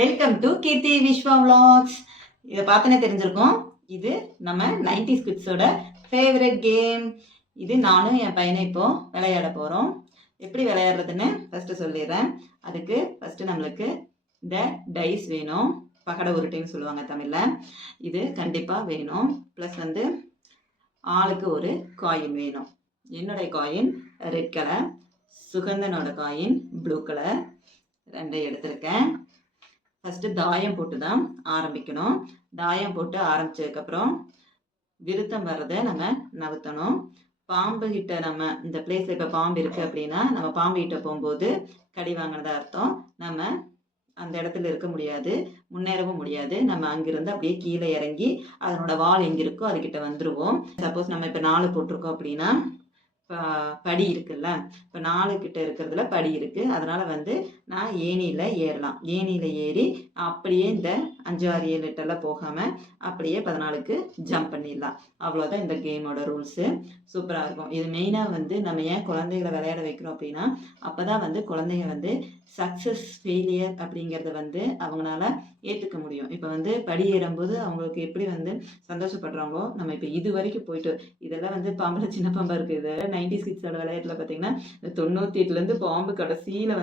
Welcome to Keerthi Viswa vlogs. இதை பார்த்தனே தெரிஞ்சிருக்கோம். இது நம்ம 90s கிட்ஸோட ஃபேவரட் கேம். இது நானும் என் பையனை இப்போ விளையாட போகிறோம். எப்படி விளையாடுறதுன்னு ஃபஸ்ட்டு சொல்லிடுறேன். அதுக்கு ஃபஸ்ட்டு நம்மளுக்கு இந்த டைஸ் வேணும். பகடை உருட்டைன்னு சொல்லுவாங்க தமிழில். இது கண்டிப்பாக வேணும். ப்ளஸ் ஆளுக்கு ஒரு காயின் வேணும். என்னுடைய காயின் ரெட் கலர், சுகந்தனோட காயின் ப்ளூ கலர். ரெண்டையும் எடுத்திருக்கேன். ஃபஸ்ட்டு தாயம் போட்டு தான் ஆரம்பிக்கணும். தாயம் போட்டு ஆரம்பித்ததுக்கப்புறம் விருத்தம் வர்றதை நம்ம நவுத்தணும். பாம்பு கிட்ட நம்ம இந்த பிளேஸில் இப்போ பாம்பு இருக்குது அப்படின்னா நம்ம பாம்பு கிட்ட போகும்போது கடி வாங்கினதா அர்த்தம். நம்ம அந்த இடத்துல இருக்க முடியாது, முன்னேறவும் முடியாது. நம்ம அங்கிருந்து அப்படியே கீழே இறங்கி அதனோட வால் எங்கே இருக்கோ அதுக்கிட்ட வந்துடுவோம். சப்போஸ் நம்ம இப்போ 4 போட்டிருக்கோம் அப்படின்னா படி இருக்குல்ல, இப்போ 4 கிட்ட இருக்கிறதுல படி இருக்குது. அதனால் நான் ஏணியில் ஏறலாம். ஏணியில் ஏறி அப்படியே இந்த 5, 6, 7, 8 போகாமல் அப்படியே 14க்கு ஜம்ப் பண்ணிடலாம். அவ்வளோதான் இந்த கேமோட ரூல்ஸு. சூப்பராக இருக்கும். இது மெயினாக நம்ம ஏன் குழந்தைகளை விளையாட வைக்கிறோம் அப்படின்னா அப்போ தான் குழந்தைங்க சக்ஸஸ் ஃபெயிலியர் அப்படிங்கிறத அவங்களால ஏற்றுக்க முடியும். இப்போ படி ஏறும்போது அவங்களுக்கு எப்படி சந்தோஷப்படுறாங்களோ, நம்ம இப்போ இது வரைக்கும் போயிட்டு இதெல்லாம் பாம்பில் சின்ன பாம்பாக இருக்குது. இது 90s கிட்ஸோட விளையாட்டில் பார்த்தீங்கன்னா 98லேருந்து பாம்பு கடைசியில்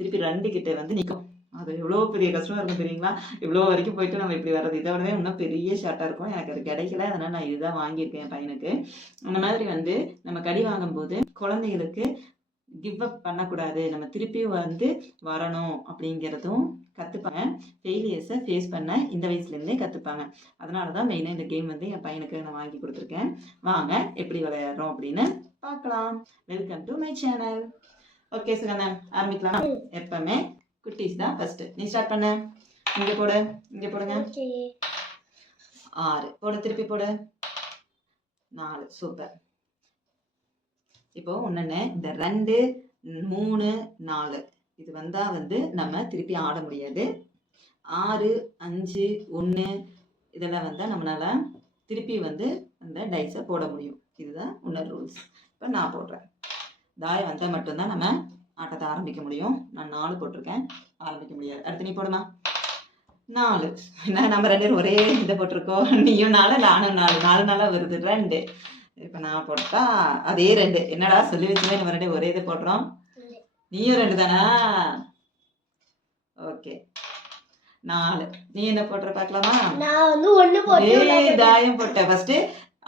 திருப்பி 2 கிட்ட நிற்கும். அது எவ்வளோ பெரிய கஷ்டமாக இருக்கும் தெரியுங்களா? இவ்வளோ வரைக்கும் போயிட்டு நம்ம இப்படி வர்றது இதை விடவே இன்னும் பெரிய ஷார்ட்டாக இருக்கும். எனக்கு அது கிடைக்கல, அதனால் நான் இதுதான் வாங்கியிருக்கேன் என் பையனுக்கு. அந்த மாதிரி நம்ம கடி வாங்கும்போது குழந்தைகளுக்கு கிவ் அப் பண்ணக்கூடாது, நம்ம திருப்பி வரணும் அப்படிங்கிறதும் கற்றுப்பாங்க. ஃபெயிலியர்ஸை ஃபேஸ் பண்ண இந்த வயசுலேருந்தே கற்றுப்பாங்க. அதனால தான் மெயினாக இந்த கேம் என் பையனுக்கு நான் வாங்கி கொடுத்துருக்கேன். வாங்க எப்படி விளையாடுறோம் அப்படின்னு பார்க்கலாம். Welcome to my channel. Okay Suganthan, ஆரம்பிக்கலாம். எப்பவுமே குட்டீஸ் தான் ஃபர்ஸ்ட். நீ ஸ்டார்ட் பண்ண. இங்கே போடு, இங்கே போடுங்க. 6 போடு, திருப்பி போடு. 4 சூப்பர். இப்போ ஒன்று இந்த 2, 3, 4 இது வந்தால் நம்ம திருப்பி ஆட முடியாது. 6, 5, 1 இதெல்லாம் நம்மளால திருப்பி அந்த டைஸை போட முடியும். இதுதான் இன்னொரு ரூல்ஸ். இப்போ நான் போடுறேன். தாயம் வந்தால் மட்டும்தான் நம்ம ஆட்டத்தை ஆரம்பிக்க முடியும். நான் 4 போட்டிருக்கேன், ஆரம்பிக்க முடியாது. அடுத்து நீ போடுமா. 4 என்ன நம்ம 2 பேரும் ஒரே இதை போட்டிருக்கோம். நீயும் 4, நானும் 4, 4 நாளாக வருது 2. இப்போ நான் போட்டா அதே 2. என்னடா சொல்லி வச்சுமே நம்ம 2 ஒரே இதை போடுறோம். நீயும் 2 தானா? ஓகே 4. நீ என்ன போடுற பார்க்கலாமா? நான் 1 போட்டேன். தாயம் போட்டேன். ஃபர்ஸ்ட்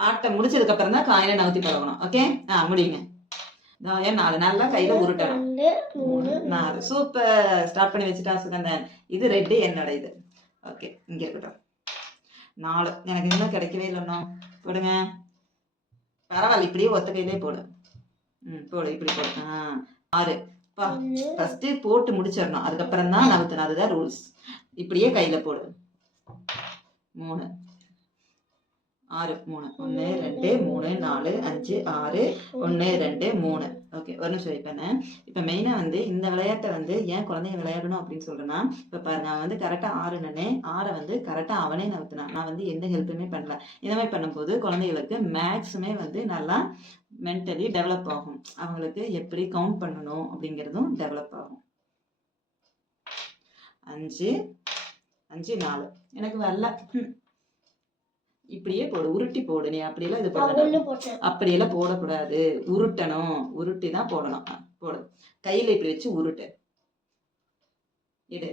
ஆட்டம் முடிச்சதுக்கு அப்புறம் தான் காயினை நவுத்தி பழகணும். ஓகே முடியுங்க. தாயம் 4 நல்லா கையில் உருட்டணும். 3, 4 சூப்பர். ஸ்டார்ட் பண்ணி வச்சுட்டா சுகந்தன். இது ரெட்டு என்னோட இது. ஓகே இங்கே இருக்கட்டும். 4 எனக்கு இன்னும் கிடைக்கவே இல்லைண்ணா. போடுங்க. பரவாயில்ல, இப்படியே ஒத்த கையிலே போடு. போடு, இப்படி போடு. 6 பா. ஃபர்ஸ்ட் போட்டு முடிச்சிடணும், அதுக்கப்புறம் தான் நவுத்தணும். அதுதான் ரூல்ஸ். இப்படியே கையில போடு. 3, 6, 3 1 2 3 4 5 6 1 2 3. ஓகே ஒரு நிமிஷம் வைப்பேன். இப்போ மெயினாக இந்த விளையாட்டை ஏன் குழந்தைங்க விளையாடணும் அப்படின்னு சொல்கிறேன்னா, இப்போ பாருங்க அவன் கரெக்டாக 6ன்னு 6 கரெக்டாக அவனே நவுத்தினான். நான் எந்த ஹெல்ப்புமே பண்ணல. இந்த மாதிரி பண்ணும்போது குழந்தைகளுக்கு மேக்ஸுமே நல்லா மென்டலி டெவலப் ஆகும். அவங்களுக்கு எப்படி கவுண்ட் பண்ணணும் அப்படிங்கிறதும் டெவலப் ஆகும். 5 5 4 எனக்கு வரல. இப்படியே போடு, உருட்டி போடு. நீ அப்படியெல்லாம் இது போடணும், அப்படியெல்லாம் போடக்கூடாது. உருட்டணும், உருட்டி தான் போடணும். போடு, கையில இப்படி வச்சு உருட்டு. இடு,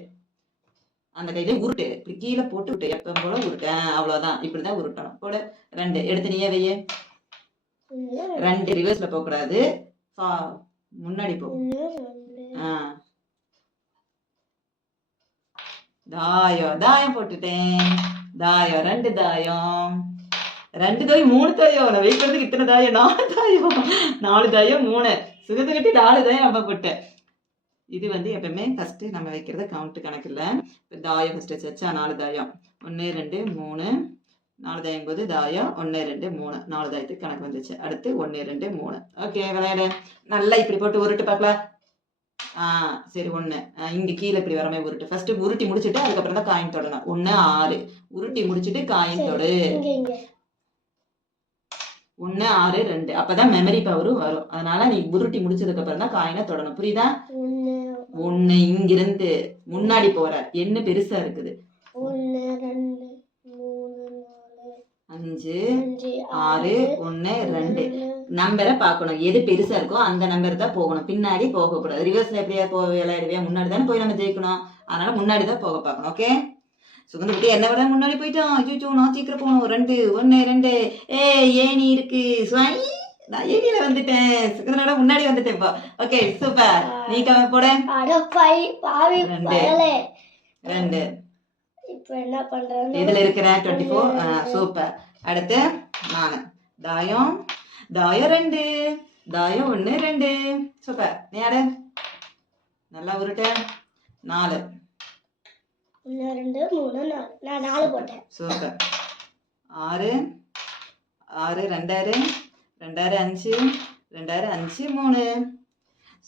அந்த கையில உருட்டு. இப்படி கீழே போட்டு விட்டு எப்ப போல உருட்டு. அவ்வளவுதான், இப்படிதான் உருட்டணும். போடு. 2 எடுத்து நீயே வைய. 2 ரிவர்ஸ்ல போக கூடாது, முன்னாடி போ. தாயம் போட்டுட்டேன். தாயம் 2 தாயம், 2 தாயம் 3 தாயம். நான் வைக்கிறதுக்கு இத்தனை தாயம், 4 தாயம், 4 தாயம் 3 சுகத்துக்கிட்டு 4 தாயம் நம்ம போட்டேன். இது எப்பவுமே ஃபர்ஸ்ட் நம்ம வைக்கிறது கவுண்ட் கணக்கு இல்லை. இப்போ தாயம் ஃபர்ஸ்ட் வச்சா 4 தாயம் 1 2 3 4 தாயம் போது தாயம் 1 2 3 4 தாயத்துக்கு கணக்கு வந்துச்சு. அடுத்து 1 2 3. ஓகே விளையாடு. நல்லா இப்படி போட்டு உருட்டு பார்க்கலாம். சரி 1 இங்கே கீழே இப்படி வர மாதிரி உருட்டு. ஃபர்ஸ்ட் உருட்டி முடிச்சுட்டு அதுக்கப்புறம் தான் காயின் தொடணும். 1 6 உருட்டி முடிச்சுட்டு காயின் தொடு. 1 6 2 அப்பதான் மெமரி பவரும் வரும். அதனால நீ உருட்டி முடிச்சதுக்கு அப்புறம் தான் காயினை தொடணும். புரியுதா? 1 இங்கிருந்து முன்னாடி போற என்ன பெருசா இருக்குது. 1 2 3 5 5 6 1 2 நம்பரை பார்க்கணும். எது பெருசா இருக்கோ அந்த நம்பர் தான் போகணும். பின்னாடி போக கூடாது. ரிவர்ஸ்ல எப்படியா விளையாடுவியா? முன்னாடி தானே போய் நம்ம ஜெயிக்கணும். அதனால முன்னாடி தான் போக பார்க்கணும். ஓகே, சுகந்தி குட்டி என்ன விட முன்னாடி போயிட்டான். ஐயோ நான் சீக்கிரம் போகணும். 2 1 2 ஏணி இருக்கு. நான் ஏணியில வந்துட்டேன். சுகந்தனோட முன்னாடி வந்துட்டேன் இப்போ. Okay super. நீ போட. அட பாவி பயலே. 2 இப்போ என்ன பண்றேன்? இதுல இருக்கிற 24. சூப்பர். அடுத்து நானு தாயம் 2 தாயம் 1 2. சூப்பர். நீ ஆடு. நல்லா உருட்டு. 4 1 2 3 4. நான் 4 போட்டேன். சூப்பர். 6 6 2 2 5 2 5 3.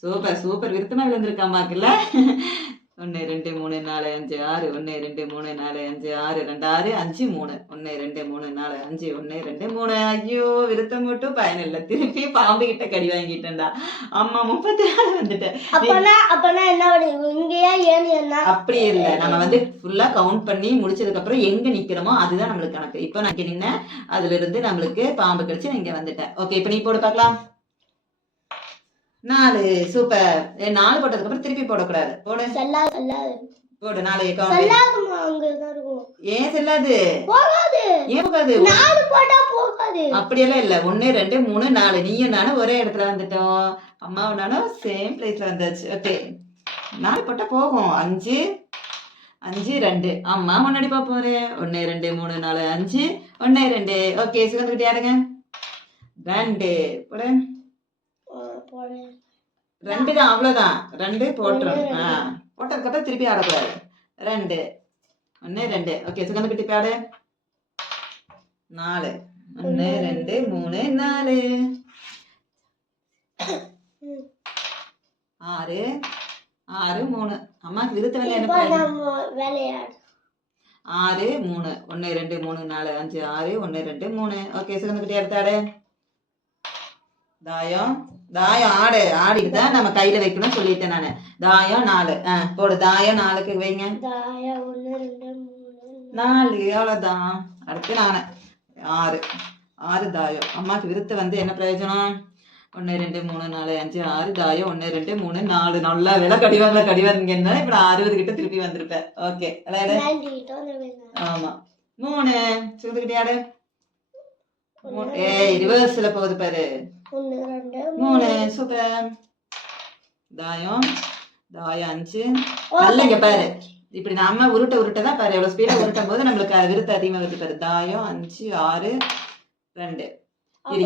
Super super. விருத்தமா விழுந்திருக்காமாக்குல்ல. 1 2 3 4 5 6 1 2 3 4 5 6 2 6 5 3 1 2 3 4 5 1 2 3. ஐயோ விருத்தம் மட்டும் பயனில்லை. திருப்பி பாம்பு கிட்ட கடி வாங்கிட்டேன்டா. அம்மா 34 வந்துட்டேன். அப்பனா என்ன பண்ணுவீங்க? இங்கேயா ஏன் என்ன? அப்படி இல்லை, நம்ம வந்து ஃபுல்லா கவுண்ட் பண்ணி முடிச்சதுக்கு அப்புறம் எங்க நிக்கிறோமோ அதுதான் நம்மளுக்கு கணக்கு. இப்போ நான் நின்னேன், அதுல இருந்து நம்மளுக்கு பாம்பு கடிச்சு நான் இங்க வந்துட்டேன். ஓகே, இப்போ நீ போட பார்க்கலாம். 4 சூப்பர். 4 போட்டதுக்கு அப்புறம் திருப்பி போடக்கூடாது. போடு போடு. 4 ஏன் செல்லாது? ஏன் போகாது? 4 போட்டா போகாது. அப்படியெல்லாம் இல்ல. 1 2 3 4 நீயும் நானும் ஒரே இடத்துல வந்துட்டோம். அம்மாவும் நானும் சேம் பிளேஸ்ல வந்தாச்சு. ஓகே, 4 போட்டா போகும். 5 5 2. அம்மா முன்னாடி போறேன். 1 2 3 4 5 1 2. ஓகே, சுகந்துக்கிட்டே ஆடுங்க. 2 போடு. 2 தான், அவ்வளவுதான். 2 போட்டுரும். போட்டதுக்கு அப்புறம் திருப்பி ஆடக்கூடாது. 2 1 2. ஓகே, சுகந்துக்கிட்டே பாடு. 4 1 2 3 4 6 6 3. அம்மாக்கு விருத்த வேலை என்ன? 6 3 1 2 3 4 5 6 1 2 3. ஓகே, சுகந்துக்கிட்டே எடுத்தாடு. தாயம் ஆடு. ஆடிட்டு தான் நம்ம கையில வைக்கணும் சொல்லிட்டேன் நானு. தாயம் 4. போடு. தாயம் 4க்கு வைங்க. 4 எவ்வளவுதான். அடுத்து நானு 6 தாயம். அம்மாக்கு விருத்த வந்து என்ன பிரயோஜனம்? 1 2 3 4 5 6 தாயம் 1 2 3 4. நல்லா விலை கடிவாங்க. இப்ப நான் 60 கிட்ட திருப்பி வந்திருப்பேன். ஓகே, ஆமா. 3 சுகந்துக்கிட்டே ஆடு. ரிவர்ஸ்ல போகுது பாரு. 3 சூப்பர். தாயம் 5. நல்ல இங்க பாரு. இப்படி நம்ம உருட்டதான் பாரு எவ்வளவு ஸ்பீடா உருட்டும் போது நம்மளுக்கு விருத்த அதிகமா வருது பாரு. தாயம் 5 6 2.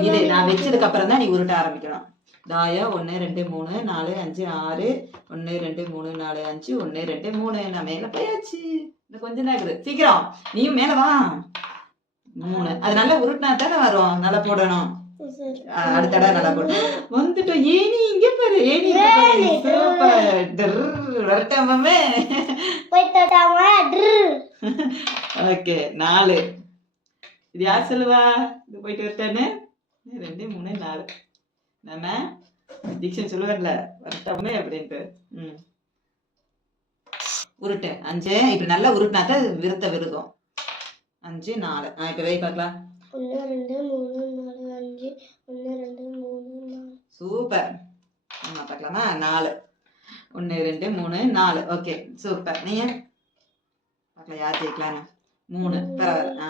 இது நான் வச்சதுக்கு அப்புறம் தான் நீ உருட்ட ஆரம்பிக்கணும். தாயம் 1 2 3 4 5 6 1 2 3 4 5 1 2 3. நான் மேல போயாச்சு. இன்னும் கொஞ்சம் தான் இருக்குது. சீக்கிரம் நீயும் மேல வா. 3. அது நல்லா உருட்டினா தானே வரும். நல்லா போடணும். அடுத்த நல்லா போடு. வந்துட்டோம். ஏனி இங்க பாரு. ஏனி சூப்பர். வரட்டாமே. ஓகே, 4. இது யார் சொல்லுவா? இது போயிட்டு வரட்டானு. 2 3 4. நம்ம டிக்ஷன் சொல்லுவார்ல வரட்டாமே அப்படின்ட்டு. உருட்டு. 5. இப்படி நல்லா உருட்டினா தான் விருத்த விருதும். 5 4. இப்ப வை பார்க்கலாம். 1 2 3 4 5 1 2 3 4. சூப்பர். பார்க்கலாமா? 4 1 2 3 4. Okay super. நீங்க பார்க்கலாம் யார் ஜெயிக்கலான்னு. 3 பரவாயில்ல.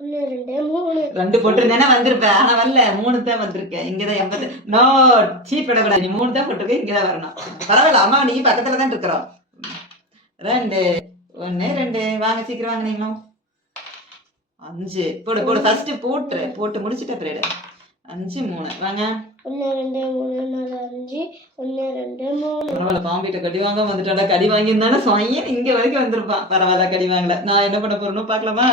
1 2 3. 2 போட்டிருந்தேன்னா வந்திருப்பேன். ஆனா வரல. 3 தான் வந்திருக்கேன். இங்கதான் 80. நோ சீட் விடக்கூடாது. நீ 3 தான் போட்டிருக்க. இங்கதான் வரணும். பரவாயில்ல. அம்மா நீ பக்கத்துல தான் இருக்கிறோம். 2 1 2. வாங்க சீக்கிரம் வாங்க. நீங்களும் 5 போடு. ஃபர்ஸ்ட் போட்டு முடிச்சிட்ட பிறகு 5 3. வாங்க. 1 2 3 4 5 1 2 3. பரவாயில்ல. பாம்பிட்ட கடி வாங்க வந்துட்டாடா. கடி வாங்கியிருந்தானே சொயன் இங்க வரைக்கும் வந்திருப்பான். பரவாயில்ல, கடி வாங்கல. நான் என்ன பண்ண போறேன்னு பாக்கலாமா?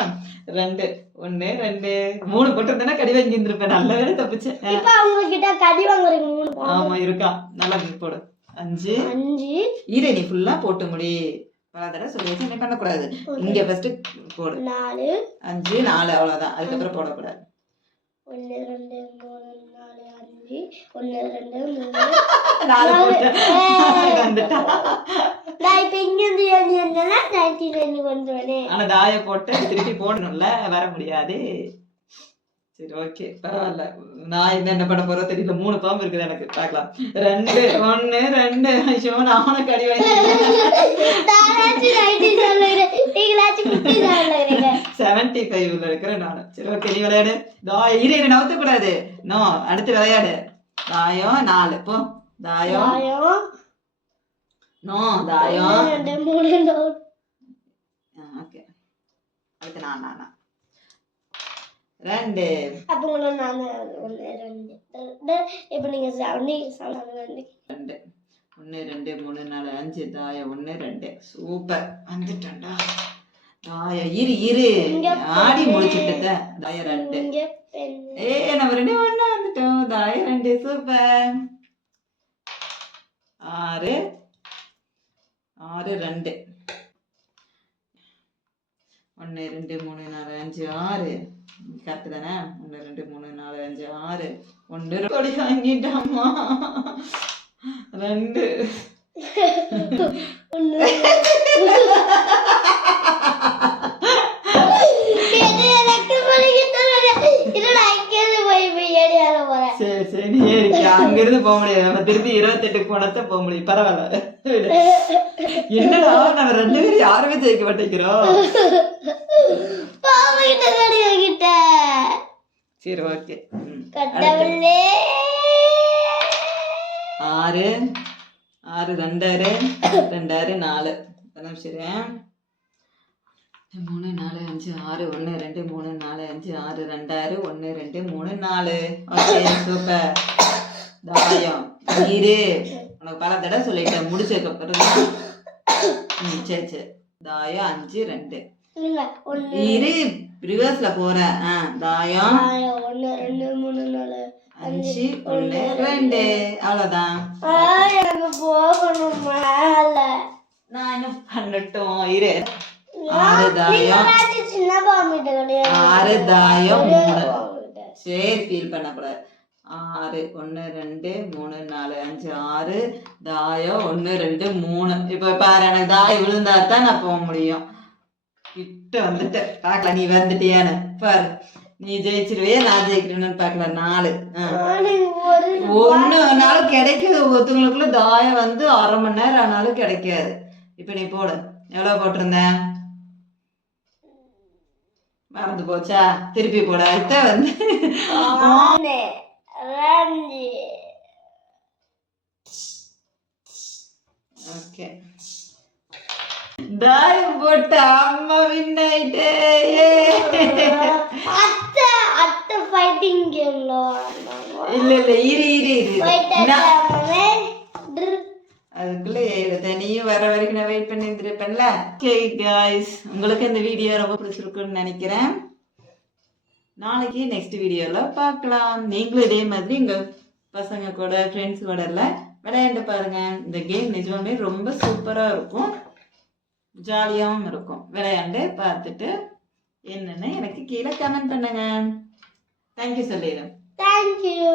2 1 2 3 போட்டு இருந்தா கடி வாங்கி இருந்திருப்பேன். நல்ல வேலை தப்பிச்சேன். இப்ப அவங்க கிட்ட கடி வாங்குறீங்க 3. ஆமா இருக்கா. நல்லா போடு. 5 இரு. நீ ஃபுல்லா போட்டு முடி. பல தடவை சொல்லி என்ன பண்ணக்கூடாது. இங்க ஃபர்ஸ்ட் போடு. 4 5 4 அவ்வளவுதான். அதுக்கப்புறம் போடக்கூடாது. 1 2 3 4 5 1 2 3 நாலு போட்டு வந்துட்டா. நான் இப்ப இங்க இருந்து எழுதினா 99 வந்துடுவேனே. ஆனா தாய போட்டு திருப்பி போடணும்ல, வர முடியாது. சரி ஓகே பரவாயில்ல. நான் என்ன பண்ண போறோம் தெரியல. 3 பாம்பு இருக்குது எனக்கு. பார்க்கலாம். 2 1 2 ஐயோ நானும் கடி வாங்கிட்டேன். தாராச்சு 90 சொல்லுறேன். நீங்களாச்சு 50 சொல்லுறீங்க. 75ல இருக்கிறேன் நானு. சரி ஓகே நீ விளையாடு. தாயம் இரு நவுத்த கூடாது. நோ அடுத்து விளையாடு. தாயம் 4 போ. தாயம் நோ தாயம் 2 3 4. ஓகே அடுத்து நான் 2 அப்போ நான் 1 2 இப்போ நீங்க 2 1 2 3 4 5 தாயம் 1 2 சூப்பர் வந்துட்டேன்டா. தாயம் இரு ஆடி முடிச்சுட்ட. தாயம் 2 இங்க பென். நம்ம 2 ஒண்ணா வந்துட்டோம். தாயம் 2 சூப்பர். 6 6 2 1 2 3 4 5 6 கரெக்ட் தானே? 1 2 3 4 5 6 1 கொடி வாங்கிட்டாமா. 2 சரி நீ அங்க இருந்து போக முடியாது. நம்ம திருப்பி 28 போனத போக முடியும். பரவாயில்ல. என்னடா நம்ம 2 பேரும் யாருமே ஜெயிக்க மாட்டேங்கிறோம். சரி ஓகே 6 6 2 2 4 சரி 3 4 5 6 1 2 3 4 5 6 2 1 2 3 4 ஓகே சூப்பர். தாயம் இரு உனக்கு பல தடவை சொல்லிட்டேன் முடிச்சதுக்கு அப்புறம். சரி தாயம் 5 2 இரு ரிவர்ஸ்ல போற. தாயம் 1 2 3 4 5 1 2 அவ்வளவுதான். எனக்கு போகணும் மேல. நான் என்ன பண்ணட்டும் இரு. 6 தாயம் 6 தாயம் 3. சரி ஃபீல் பண்ணக்கூடாது. 6 1 2 3 4 5 6 தாயம் 1 2 3. இப்போ பாரு எனக்கு தாயம் விழுந்தா தான் நான் போக முடியும். கிட்ட வந்துட்ட பார்க்கலாம். நீ வந்துட்டியான்னு பாரு. நீ ஜெயிச்சிருவே நான் ஜெயிக்கிறேன்னு பார்க்கலாம். 4 1 நாளும் கிடைக்குது. ஒருத்தவங்களுக்குள்ள தாயம் வந்து அரை மணி நேரம் ஆனாலும் கிடைக்காது. இப்போ நீ போடு. எவ்வளோ போட்டிருந்தேன் மறந்து போச்சா? திருப்பி போட அடுத்த வந்து ஓகே தாயம் போட்ட அம்மா வின் ஆயிட்டே. அத்தை ஃபைட்டிங் கேம்ல இல்ல இரு அதுக்குள்ள தனியும் வர வரைக்கும் நான் வெயிட் பண்ணி இருந்திருப்பேன்ல. ஓகே காய்ஸ் உங்களுக்கு இந்த வீடியோ ரொம்ப பிடிச்சிருக்குன்னு நினைக்கிறேன். நாளைக்கு நெக்ஸ்ட் வீடியோவில் பார்க்கலாம். நீங்களும் இதே மாதிரி உங்கள் பசங்க கூட ஃப்ரெண்ட்ஸ் கூட எல்லாம் விளையாண்டு பாருங்க. இந்த கேம் நிஜமாவே ரொம்ப சூப்பராக இருக்கும், ஜாலியாகவும் இருக்கும். விளையாண்டு பார்த்துட்டு என்னன்னு எனக்கு கீழே கமெண்ட் பண்ணுங்க. தேங்க்யூ சொல்லிடுறேன். தேங்க்யூ.